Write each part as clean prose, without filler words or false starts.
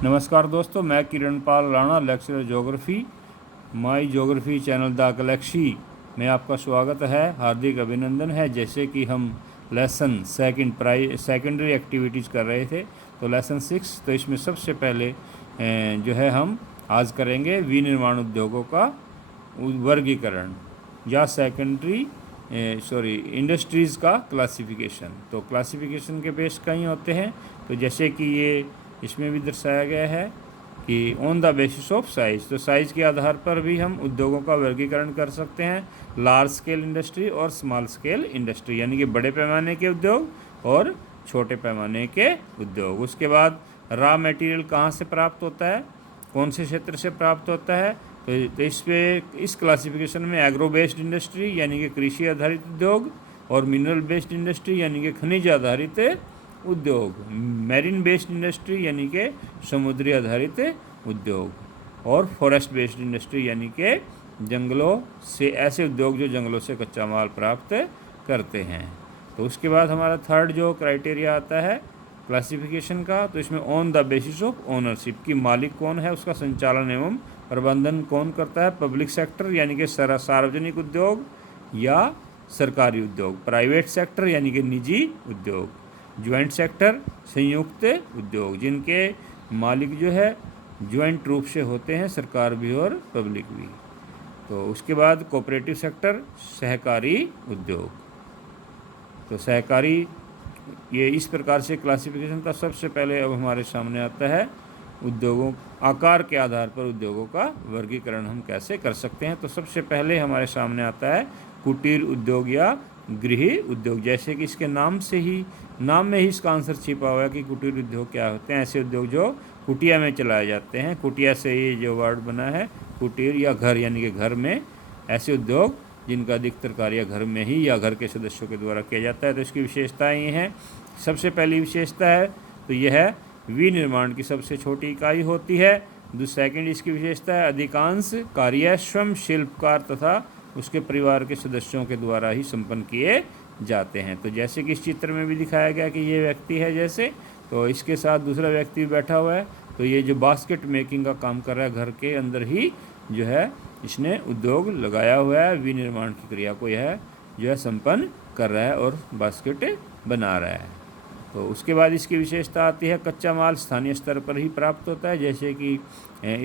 नमस्कार दोस्तों, मैं Kiranpal Rana, lecturer geography, my geography channel the Galaxy में आपका स्वागत है, हार्दिक अभिनंदन है। जैसे कि हम लेसन सेकेंडरी एक्टिविटीज़ कर रहे थे, तो लेसन 6, तो इसमें सबसे पहले जो है हम आज करेंगे विनिर्माण उद्योगों का वर्गीकरण या इंडस्ट्रीज़ का क्लासिफिकेशन। तो क्लासिफिकेशन के बेस कई होते हैं, तो जैसे कि ये इसमें भी दर्शाया गया है कि on the basis of size, तो साइज़ के आधार पर भी हम उद्योगों का वर्गीकरण कर सकते हैं। लार्ज स्केल इंडस्ट्री और स्मॉल स्केल इंडस्ट्री, यानी कि बड़े पैमाने के उद्योग और छोटे पैमाने के उद्योग। उसके बाद रॉ मटेरियल कहाँ से प्राप्त होता है, कौन से क्षेत्र से प्राप्त होता है, तो इस क्लासिफिकेशन में एग्रो बेस्ड इंडस्ट्री यानी कि कृषि आधारित उद्योग, और मिनरल बेस्ड इंडस्ट्री यानी कि खनिज आधारित उद्योग, मैरीन बेस्ड इंडस्ट्री यानी कि समुद्री आधारित उद्योग, और फॉरेस्ट बेस्ड इंडस्ट्री यानी कि जंगलों से ऐसे उद्योग जो जंगलों से कच्चा माल प्राप्त करते हैं। तो उसके बाद हमारा थर्ड जो क्राइटेरिया आता है क्लासिफिकेशन का, तो इसमें on the basis of ownership, की मालिक कौन है, उसका संचालन एवं प्रबंधन कौन करता है, पब्लिक सेक्टर यानी कि सार्वजनिक उद्योग या सरकारी उद्योग, प्राइवेट सेक्टर यानी कि निजी उद्योग, ज्वाइंट सेक्टर संयुक्त उद्योग जिनके मालिक जो है ज्वाइंट रूप से होते हैं, सरकार भी और पब्लिक भी। तो उसके बाद कोऑपरेटिव सेक्टर, सहकारी उद्योग। तो सहकारी, ये इस प्रकार से क्लासिफिकेशन का सबसे पहले अब हमारे सामने आता है उद्योगों आकार के आधार पर उद्योगों का वर्गीकरण हम कैसे कर सकते हैं। तो सबसे पहले हमारे सामने आता है कुटीर उद्योग या गृह उद्योग। जैसे कि इसके नाम में ही इसका आंसर छिपा हुआ है कि कुटीर उद्योग क्या होते हैं। ऐसे उद्योग जो कुटिया में चलाए जाते हैं, कुटिया से ये जो वर्ड बना है कुटीर या घर यानी कि घर में, ऐसे उद्योग जिनका अधिकतर कार्य घर में ही या घर के सदस्यों के द्वारा किया जाता है। तो इसकी विशेषताएं ये हैं। सबसे पहली विशेषता है तो यह है विनिर्माण की सबसे छोटी इकाई होती है। सेकंड इसकी विशेषता है अधिकांश कार्य स्वयं शिल्पकार तथा उसके परिवार के सदस्यों के द्वारा ही संपन्न किए जाते हैं। तो जैसे कि इस चित्र में भी दिखाया गया कि ये व्यक्ति है जैसे, तो इसके साथ दूसरा व्यक्ति बैठा हुआ है, तो ये जो बास्केट मेकिंग का काम कर रहा है घर के अंदर ही जो है इसने उद्योग लगाया हुआ है, विनिर्माण की क्रिया को यह जो है संपन्न कर रहा है और बास्केट बना रहा है। तो उसके बाद इसकी विशेषता आती है कच्चा माल स्थानीय स्तर पर ही प्राप्त होता है। जैसे कि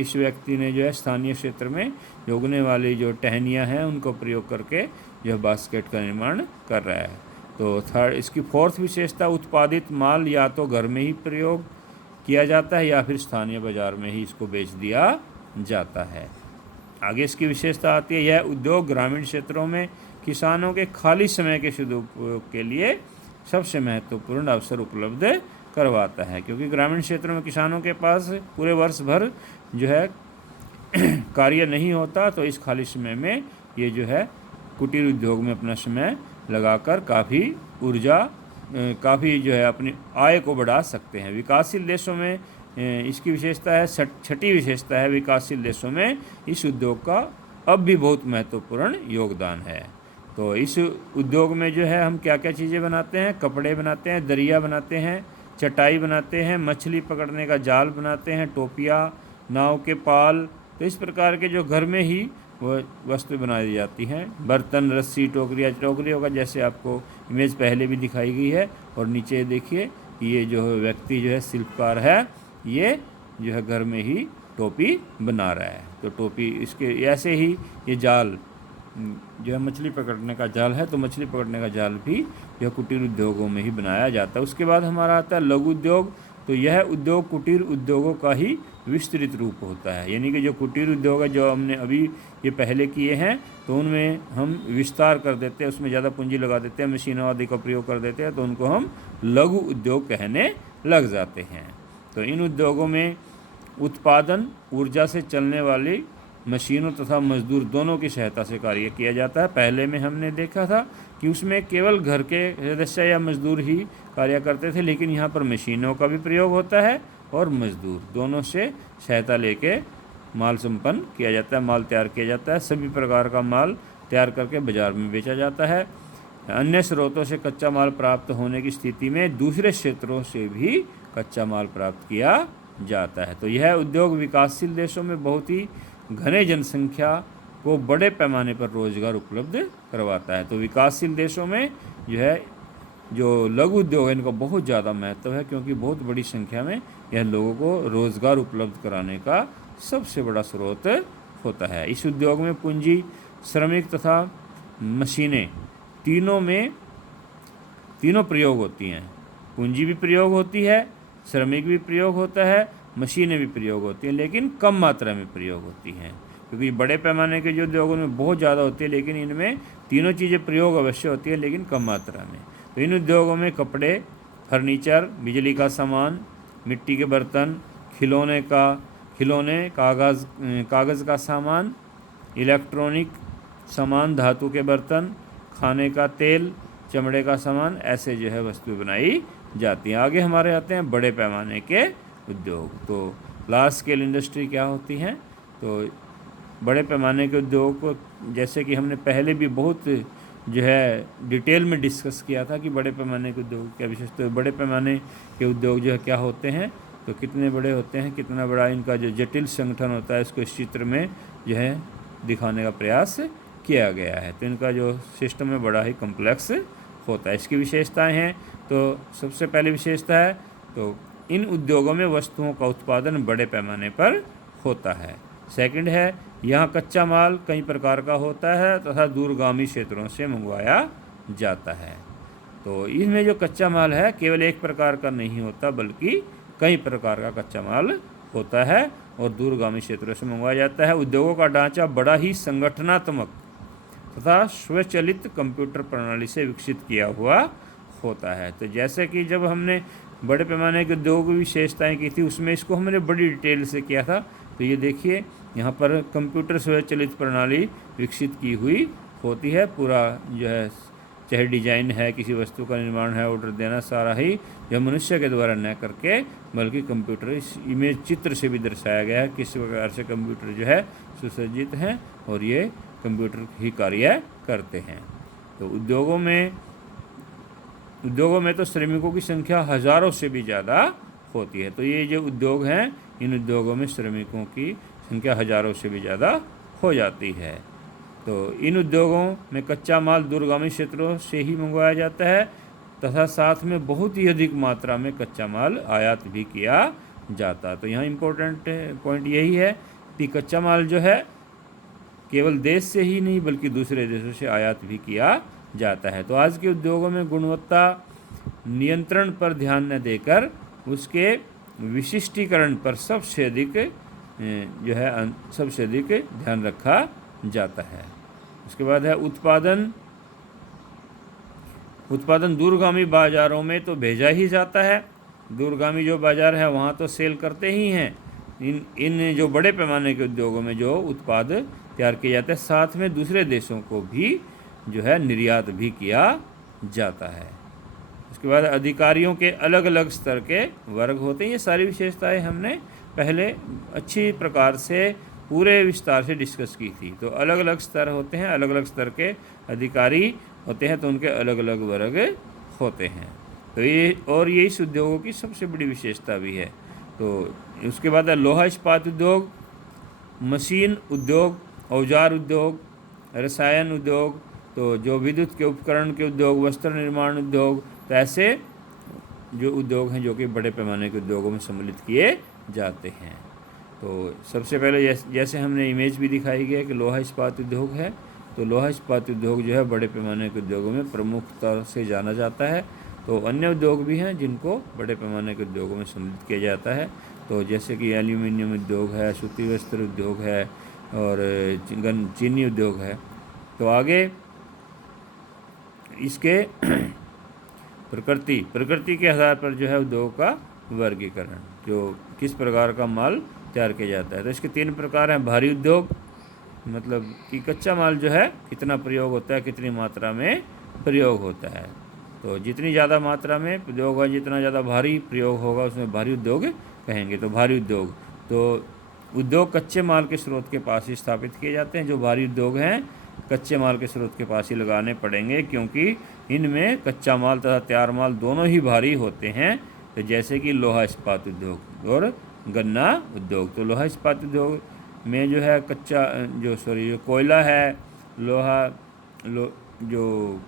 इस व्यक्ति ने जो है स्थानीय क्षेत्र में जो उगने वाली जो टहनियाँ हैं उनको प्रयोग करके जो बास्केट का निर्माण कर रहा है। तो इसकी फोर्थ विशेषता उत्पादित माल या तो घर में ही प्रयोग किया जाता है या फिर स्थानीय बाजार में ही इसको बेच दिया जाता है। आगे इसकी विशेषता आती है यह उद्योग ग्रामीण क्षेत्रों में किसानों के खाली समय के सदुपयोग के लिए सबसे महत्वपूर्ण अवसर उपलब्ध करवाता है, क्योंकि ग्रामीण क्षेत्रों में किसानों के पास पूरे वर्ष भर जो है कार्य नहीं होता, तो इस खाली समय में ये जो है कुटीर उद्योग में अपना समय लगाकर काफ़ी जो है अपनी आय को बढ़ा सकते हैं। विकासशील देशों में इसकी विशेषता है, छठी विशेषता है, विकासशील देशों में इस उद्योग का अब भी बहुत महत्वपूर्ण योगदान है। तो इस उद्योग में जो है हम क्या क्या चीज़ें बनाते हैं, कपड़े बनाते हैं, दरिया बनाते हैं, चटाई बनाते हैं, मछली पकड़ने का जाल बनाते हैं, टोपियाँ, नाव के पाल, तो इस प्रकार के जो घर में ही वो वस्तु बनाई जाती हैं। बर्तन, रस्सी, टोकरियों का जैसे आपको इमेज पहले भी दिखाई गई है। और नीचे देखिए ये जो व्यक्ति जो है शिल्पकार है, ये जो है घर में ही टोपी बना रहा है। तो टोपी इसके ऐसे ही ये जाल जो है मछली पकड़ने का जाल है, तो मछली पकड़ने का जाल भी यह कुटीर उद्योगों में ही बनाया जाता है। उसके बाद हमारा आता है लघु उद्योग। तो यह उद्योग कुटीर उद्योगों का ही विस्तृत रूप होता है, यानी कि जो कुटीर उद्योग है जो हमने अभी ये पहले किए हैं, तो उनमें हम विस्तार कर देते हैं, उसमें ज़्यादा पूंजी लगा देते हैं, मशीनों आदि का प्रयोग कर देते हैं, तो उनको हम लघु उद्योग कहने लग जाते हैं। तो इन उद्योगों में उत्पादन ऊर्जा से चलने वाली मशीनों तथा मजदूर दोनों की सहायता से कार्य किया जाता है। पहले में हमने देखा था कि उसमें केवल घर के सदस्य या मजदूर ही कार्य करते थे, लेकिन यहाँ पर मशीनों का भी प्रयोग होता है और मजदूर दोनों से सहायता लेके माल संपन्न किया जाता है, माल तैयार किया जाता है। सभी प्रकार का माल तैयार करके बाजार में बेचा जाता है। अन्य स्रोतों से कच्चा माल प्राप्त होने की स्थिति में दूसरे क्षेत्रों से भी कच्चा माल प्राप्त किया जाता है। तो यह उद्योग विकासशील देशों में बहुत ही घने जनसंख्या को बड़े पैमाने पर रोजगार उपलब्ध करवाता है। तो विकासशील देशों में जो है जो लघु उद्योग है इनका बहुत ज़्यादा महत्व है, क्योंकि बहुत बड़ी संख्या में यह लोगों को रोज़गार उपलब्ध कराने का सबसे बड़ा स्रोत होता है। इस उद्योग में पूंजी, श्रमिक तथा मशीनें तीनों प्रयोग होती हैं। पूंजी भी प्रयोग होती है, श्रमिक भी प्रयोग होता है, मशीनें भी प्रयोग होती हैं, लेकिन कम मात्रा में प्रयोग होती हैं, क्योंकि बड़े पैमाने के जो उद्योगों में बहुत ज़्यादा होती है, लेकिन इनमें तीनों चीज़ें प्रयोग अवश्य होती है, लेकिन कम मात्रा में। तो इन उद्योगों में कपड़े, फर्नीचर, बिजली का सामान, मिट्टी के बर्तन, खिलौने, कागज़ का सामान, इलेक्ट्रॉनिक सामान, धातु के बर्तन, खाने का तेल, चमड़े का सामान, ऐसे जो है वस्तुएं बनाई जाती हैं। आगे हमारे आते हैं बड़े पैमाने के उद्योग। तो लार्ज स्केल इंडस्ट्री क्या होती हैं? तो बड़े पैमाने के उद्योग को, जैसे कि हमने पहले भी बहुत जो है डिटेल में डिस्कस किया था कि बड़े पैमाने के उद्योग क्या विशेषता है। बड़े पैमाने के उद्योग जो है क्या होते हैं, तो कितने बड़े होते हैं, कितना बड़ा इनका जो जटिल संगठन होता है, इसको इस चित्र में जो है दिखाने का प्रयास किया गया है। तो इनका जो सिस्टम है बड़ा ही कॉम्प्लेक्स होता है। इसकी विशेषताएं हैं, तो सबसे पहली विशेषता है तो इन उद्योगों में वस्तुओं का उत्पादन बड़े पैमाने पर होता है। सेकंड है, यहाँ कच्चा माल कई प्रकार का होता है तथा दूरगामी क्षेत्रों से मंगवाया जाता है। तो इसमें जो कच्चा माल है केवल एक प्रकार का नहीं होता, बल्कि कई प्रकार का कच्चा माल होता है और दूरगामी क्षेत्रों से मंगवाया जाता है। उद्योगों का ढांचा बड़ा ही संगठनात्मक तथा स्वचालित कंप्यूटर प्रणाली से विकसित किया हुआ होता है। तो जैसे कि जब हमने बड़े पैमाने के उद्योग की विशेषताएं की थी, उसमें इसको हमने बड़ी डिटेल से किया था। तो ये देखिए यहाँ पर कंप्यूटर स्वचालित प्रणाली विकसित की हुई होती है। पूरा जो है चाहे डिजाइन है, किसी वस्तु का निर्माण है, ऑर्डर देना, सारा ही जो मनुष्य के द्वारा न करके बल्कि कंप्यूटर, इस इमेज चित्र से भी दर्शाया गया है किस प्रकार से कंप्यूटर जो है सुसज्जित हैं और ये कंप्यूटर ही कार्य करते हैं। तो उद्योगों में तो श्रमिकों की संख्या हज़ारों से भी ज़्यादा होती है। तो ये जो उद्योग हैं, इन उद्योगों में श्रमिकों की संख्या हज़ारों से भी ज़्यादा हो जाती है। तो इन उद्योगों में कच्चा माल दूरगामी क्षेत्रों से ही मंगवाया जाता है तथा साथ में बहुत ही अधिक मात्रा में कच्चा माल आयात भी किया जाता है। तो यहाँ इम्पोर्टेंट पॉइंट यही है कि कच्चा माल जो है केवल देश से ही नहीं बल्कि दूसरे देशों से आयात भी किया जाता है। तो आज के उद्योगों में गुणवत्ता नियंत्रण पर ध्यान न देकर उसके विशिष्टीकरण पर सबसे अधिक ध्यान रखा जाता है। उसके बाद है उत्पादन दूरगामी बाज़ारों में तो भेजा ही जाता है। दूरगामी जो बाज़ार है वहाँ तो सेल करते ही हैं। इन जो बड़े पैमाने के उद्योगों में जो उत्पाद तैयार किए जाते हैं, साथ में दूसरे देशों को भी जो है निर्यात भी किया जाता है। उसके बाद अधिकारियों के अलग अलग स्तर के वर्ग होते हैं। ये सारी विशेषताएं हमने पहले अच्छी प्रकार से पूरे विस्तार से डिस्कस की थी। तो अलग अलग स्तर होते हैं, अलग अलग स्तर के अधिकारी होते हैं, तो उनके अलग अलग वर्ग होते हैं। तो ये इस उद्योगों की सबसे बड़ी विशेषता भी है। तो उसके बाद है लोहा इस्पात उद्योग, मशीन उद्योग, औजार उद्योग, रसायन उद्योग, तो जो विद्युत के उपकरण के उद्योग, वस्त्र निर्माण उद्योग, तो ऐसे जो उद्योग हैं जो कि बड़े पैमाने के उद्योगों में सम्मिलित किए जाते हैं। तो सबसे पहले जैसे हमने इमेज भी दिखाई गई है कि लोहा इस्पात उद्योग है, तो लोहा इस्पात उद्योग जो है बड़े पैमाने के उद्योगों में प्रमुखता से जाना जाता है। तो अन्य उद्योग भी हैं जिनको बड़े पैमाने के उद्योगों में सम्मिलित किया जाता है। तो जैसे कि एल्यूमिनियम उद्योग है, सूती वस्त्र उद्योग है और चीनी उद्योग है। तो आगे इसके प्रकृति के आधार पर जो है उद्योग का वर्गीकरण, जो किस प्रकार का माल तैयार किया जाता है। तो इसके 3 प्रकार हैं। भारी उद्योग, मतलब कि कच्चा माल जो है कितना प्रयोग होता है, कितनी मात्रा में प्रयोग होता है। तो जितनी ज़्यादा मात्रा में प्रयोग होगा, जितना ज़्यादा भारी प्रयोग होगा, उसमें भारी उद्योग कहेंगे। तो भारी उद्योग, तो उद्योग कच्चे माल के स्रोत के पास ही स्थापित किए जाते हैं। जो भारी उद्योग हैं कच्चे माल के स्रोत के पास ही लगाने पड़ेंगे, क्योंकि इनमें कच्चा माल तथा तैयार माल दोनों ही भारी होते हैं। तो जैसे कि लोहा इस्पात उद्योग और गन्ना उद्योग। तो लोहा इस्पात उद्योग में जो है जो कोयला है, जो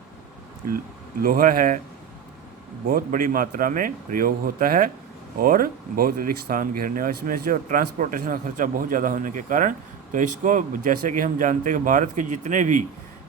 लोहा है बहुत बड़ी मात्रा में प्रयोग होता है और बहुत अधिक स्थान घेरने, और इसमें जो ट्रांसपोर्टेशन का खर्चा बहुत ज़्यादा होने के कारण, तो इसको जैसे कि हम जानते हैं कि भारत के जितने भी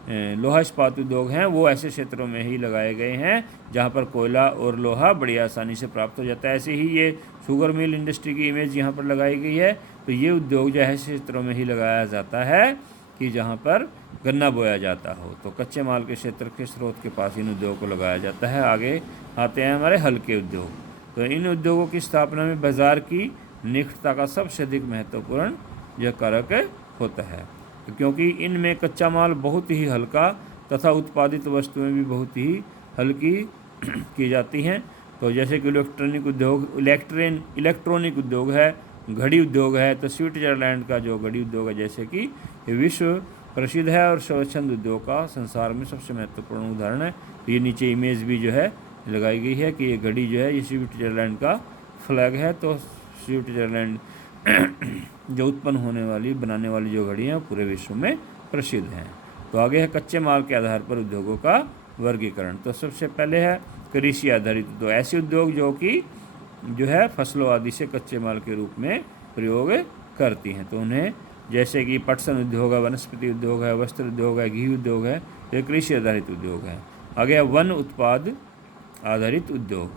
लोहा इस्पात उद्योग हैं वो ऐसे क्षेत्रों में ही लगाए गए हैं जहाँ पर कोयला और लोहा बड़ी आसानी से प्राप्त हो जाता है। ऐसे ही ये शुगर मिल इंडस्ट्री की इमेज यहाँ पर लगाई गई है। तो ये उद्योग जो है ऐसे क्षेत्रों में ही लगाया जाता है कि जहाँ पर गन्ना बोया जाता हो। तो कच्चे माल के क्षेत्र के स्रोत के पास इन उद्योगों को लगाया जाता है। आगे आते हैं हमारे हल्के उद्योग। तो इन उद्योगों की स्थापना में बाजार की निकटता का सबसे अधिक महत्वपूर्ण यह कारक होता है, क्योंकि इनमें कच्चा माल बहुत ही हल्का तथा उत्पादित वस्तुएं भी बहुत ही हल्की की जाती हैं। तो जैसे कि इलेक्ट्रॉनिक उद्योग है, घड़ी उद्योग है, तो स्विट्जरलैंड का जो घड़ी उद्योग है जैसे कि विश्व प्रसिद्ध है और स्वच्छंद उद्योग का संसार में सबसे महत्वपूर्ण उदाहरण है। तो ये नीचे इमेज भी जो है लगाई गई है कि ये घड़ी जो है ये स्विट्जरलैंड का फ्लैग है। तो स्विट्जरलैंड जो उत्पन्न होने वाली बनाने वाली जो घड़ी हैं पूरे विश्व में प्रसिद्ध हैं। तो आगे है कच्चे माल के आधार पर उद्योगों का वर्गीकरण। तो सबसे पहले है कृषि आधारित उद्योग, ऐसे उद्योग जो है फसलों आदि से कच्चे माल के रूप में प्रयोग करती हैं। तो उन्हें जैसे कि पटसन उद्योग है, वनस्पति उद्योग है, वस्त्र उद्योग है, घी उद्योग है, ये कृषि आधारित उद्योग है। आगे वन उत्पाद आधारित उद्योग।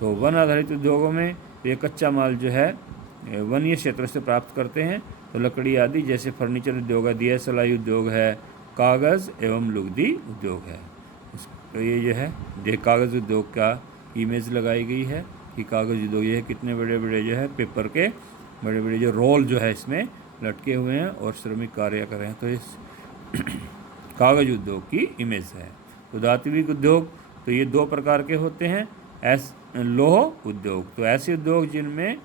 तो वन आधारित उद्योगों में ये कच्चा माल जो है वन्य क्षेत्रों से प्राप्त करते हैं। तो लकड़ी आदि जैसे फर्नीचर उद्योग है, दिया सलाई उद्योग है, कागज़ एवं लुगदी उद्योग है। तो ये जो है ये कागज़ उद्योग का इमेज लगाई गई है कि कागज़ उद्योग ये कितने बड़े बड़े जो है पेपर के बड़े बड़े जो रोल जो है इसमें लटके हुए हैं और श्रमिक कार्य कर रहे हैं। तो इस कागज़ उद्योग की इमेज है। तो धात्विक उद्योग, तो ये दो प्रकार के होते हैं। लौह उद्योग, तो ऐसे उद्योग जिनमें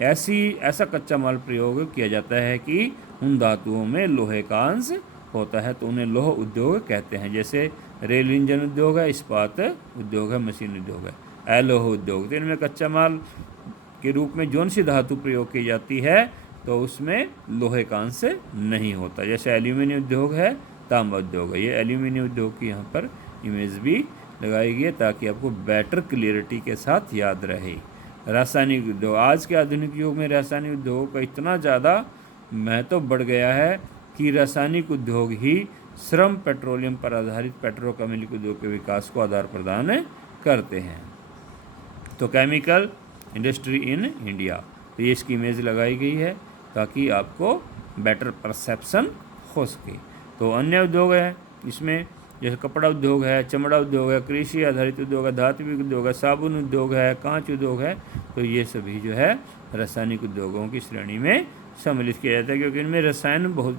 ऐसा कच्चा माल प्रयोग किया जाता है कि उन धातुओं में लोहे का अंश होता है, तो उन्हें लौह उद्योग कहते हैं। जैसे रेल इंजन उद्योग है, इस्पात उद्योग है, मशीन उद्योग है। अलोह उद्योग, तो इनमें कच्चा माल के रूप में जौन सी धातु प्रयोग की जाती है तो उसमें लोहे का अंश नहीं होता। जैसे एल्यूमिनियम उद्योग है, तांबा उद्योग है। ये एल्यूमिनियम उद्योग की यहाँ पर इमेज भी लगाई गई है ताकि आपको बेटर क्लियरिटी के साथ याद रहे। रासायनिक उद्योग, आज के आधुनिक युग में रासायनिक उद्योग का इतना ज़्यादा महत्व बढ़ गया है कि रासायनिक उद्योग ही श्रम पेट्रोलियम पर आधारित पेट्रोकेमिकल उद्योग के विकास को आधार प्रदान करते हैं। तो केमिकल इंडस्ट्री इन इंडिया, तो ये इसकी इमेज लगाई गई है ताकि आपको बेटर परसेप्शन हो सके। तो अन्य उद्योग है इसमें जैसे कपड़ा उद्योग है, चमड़ा उद्योग है, कृषि आधारित उद्योग है, धात्विक उद्योग है, साबुन उद्योग है, कांच उद्योग है। तो ये सभी जो है रासायनिक उद्योगों की श्रेणी में सम्मिलित किया जाता है, क्योंकि इनमें रसायन बहुत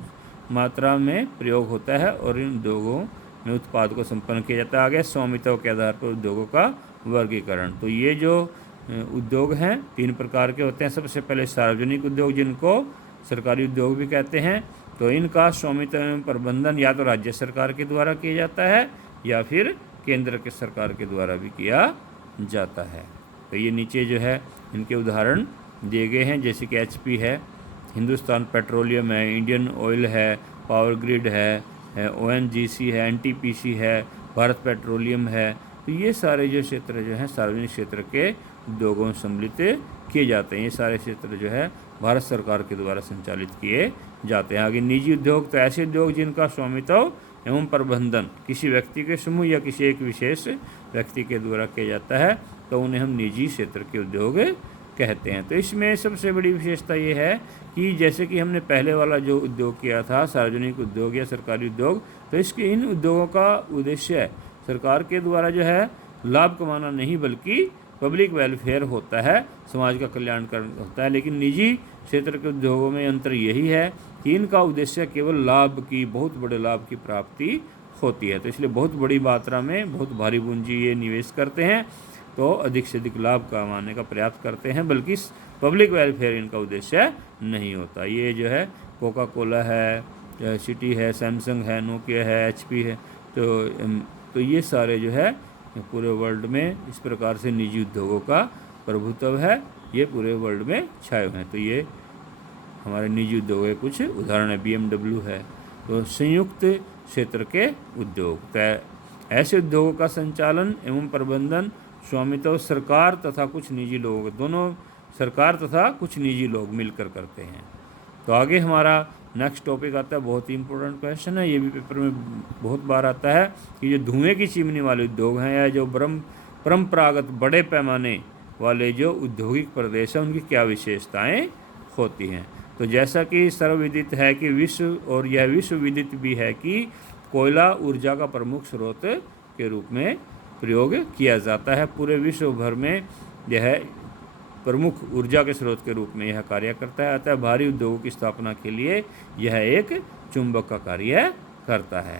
मात्रा में प्रयोग होता है और इन उद्योगों में उत्पाद को संपन्न किया जाता है। आगे स्वामित्व के आधार पर उद्योगों का वर्गीकरण। तो ये जो उद्योग हैं 3 प्रकार के होते हैं। सबसे पहले सार्वजनिक उद्योग, जिनको सरकारी उद्योग भी कहते हैं। तो इनका स्वामित्व एवं प्रबंधन या तो राज्य सरकार के द्वारा किया जाता है या फिर केंद्र के सरकार के द्वारा भी किया जाता है। तो ये नीचे जो है इनके उदाहरण दिए गए हैं, जैसे कि HP है, हिंदुस्तान पेट्रोलियम है, इंडियन ऑयल है, पावर ग्रिड है, ONGC है, NTPC है, भारत पेट्रोलियम है। तो ये सारे जो क्षेत्र जो हैं सार्वजनिक क्षेत्र के उद्योगों में सम्मिलित किए जाते हैं। ये सारे क्षेत्र जो है भारत सरकार के द्वारा संचालित किए जाते हैं। आगे निजी उद्योग, तो ऐसे उद्योग जिनका स्वामित्व एवं प्रबंधन किसी व्यक्ति के समूह या किसी एक विशेष व्यक्ति के द्वारा किया जाता है, तो उन्हें हम निजी क्षेत्र के उद्योग कहते हैं। तो इसमें सबसे बड़ी विशेषता ये है कि जैसे कि हमने पहले वाला जो उद्योग किया था सार्वजनिक उद्योग या सरकारी उद्योग, तो इसके इन उद्योगों का उद्देश्य सरकार के द्वारा जो है लाभ कमाना नहीं बल्कि पब्लिक वेलफेयर होता है, समाज का कल्याण होता है। लेकिन निजी क्षेत्र के उद्योगों में अंतर यही है कि इनका उद्देश्य केवल लाभ की, बहुत बड़े लाभ की प्राप्ति होती है। तो इसलिए बहुत बड़ी मात्रा में बहुत भारी पूंजी ये निवेश करते हैं, तो अधिक से अधिक लाभ कमाने का प्रयास करते हैं, बल्कि पब्लिक वेलफेयर इनका उद्देश्य नहीं होता। ये जो है कोका कोला है, सिटी है, सैमसंग है, नोकिया है, HP है। तो ये सारे जो है पूरे वर्ल्ड में इस प्रकार से निजी उद्योगों का प्रभुत्व है ये पूरे वर्ल्ड में छाए हुए हैं। तो ये हमारे निजी उद्योग के कुछ उदाहरण है। BMW है। तो संयुक्त क्षेत्र के उद्योग, तो ऐसे उद्योगों का संचालन एवं प्रबंधन स्वामित्व सरकार तथा कुछ निजी लोग, दोनों सरकार तथा कुछ निजी लोग मिलकर करते हैं। तो आगे हमारा नेक्स्ट टॉपिक आता है, बहुत ही इंपॉर्टेंट क्वेश्चन है, ये भी पेपर में बहुत बार आता है कि जो धुएं की चिमनी वाले उद्योग हैं या जो परंपरागत बड़े पैमाने वाले जो औद्योगिक प्रदेश हैं उनकी क्या विशेषताएं होती हैं। तो जैसा कि सर्वविदित है कि और यह विश्व विदित भी है कि कोयला ऊर्जा का प्रमुख स्रोत के रूप में प्रयोग किया जाता है। पूरे विश्व भर में यह प्रमुख ऊर्जा के स्रोत के रूप में यह कार्य करता है। अतः भारी उद्योगों की स्थापना के लिए यह एक चुंबक का कार्य करता है।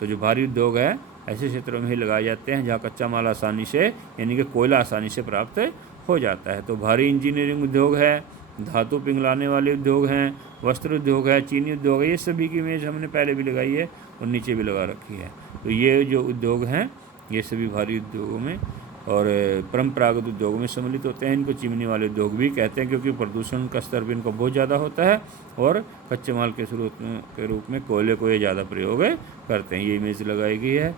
तो जो भारी उद्योग है ऐसे क्षेत्रों में ही लगाए जाते हैं जहाँ कच्चा माल आसानी से, यानी कि कोयला आसानी से प्राप्त हो जाता है। तो भारी इंजीनियरिंग उद्योग है, धातु पिघलाने वाले उद्योग हैं, वस्त्र उद्योग है, चीनी उद्योग है, ये सभी की इमेज हमने पहले भी लगाई है और नीचे भी लगा रखी है। तो ये जो उद्योग हैं ये सभी भारी उद्योगों में और परंपरागत उद्योगों में सम्मिलित होते हैं। इनको चिमनी वाले उद्योग भी कहते हैं क्योंकि प्रदूषण का स्तर भी इनको बहुत ज़्यादा होता है और कच्चे माल के रूप में कोयले को ये ज़्यादा प्रयोग करते हैं। ये इमेज लगाई गई है।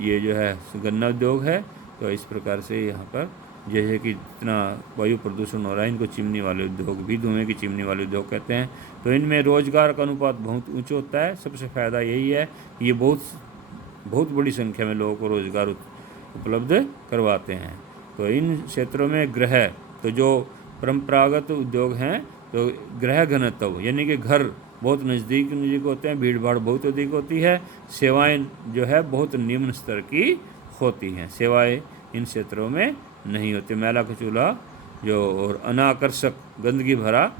ये जो है गन्ना उद्योग है। तो इस प्रकार से यहाँ पर जैसे कि जितना वायु प्रदूषण हो रहा है इनको चिमनी वाले उद्योग भी, धुएँ की चिमनी वाले उद्योग कहते हैं। तो इनमें रोजगार का अनुपात बहुत ऊँचा होता है। सबसे फ़ायदा यही है कि ये बहुत बड़ी संख्या में लोगों को रोजगार उपलब्ध करवाते हैं। तो इन क्षेत्रों में तो जो परंपरागत उद्योग हैं तो गृह घनत्व यानी कि घर बहुत नज़दीक होते हैं, भीड़ भाड़ बहुत अधिक होती है। सेवाएं जो है बहुत निम्न स्तर की होती हैं। सेवाएं इन क्षेत्रों में नहीं होती। मैला कचूला जो और अनाकर्षक गंदगी भरा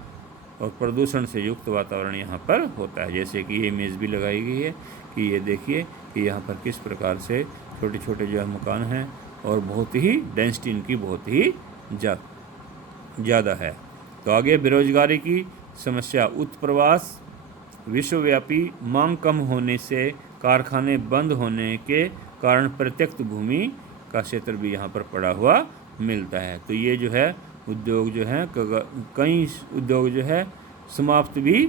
और प्रदूषण से युक्त वातावरण यहाँ पर होता है। जैसे कि ये इमेज भी लगाई गई है कि ये देखिए कि यहाँ पर किस प्रकार से छोटे छोटे जो है मकान हैं और बहुत ही डेंसिटी इनकी बहुत ही ज़्यादा है। तो आगे बेरोजगारी की समस्या, उत्प्रवास, विश्वव्यापी मांग कम होने से कारखाने बंद होने के कारण प्रत्यक्ष भूमि का क्षेत्र भी यहाँ पर पड़ा हुआ मिलता है। तो ये जो है उद्योग जो हैं कई उद्योग जो है समाप्त भी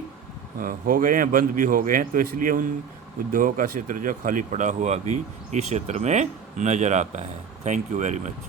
हो गए हैं, बंद भी हो गए हैं। तो इसलिए उन उद्योगों का क्षेत्र जो खाली पड़ा हुआ भी इस क्षेत्र में नज़र आता है। Thank you very much.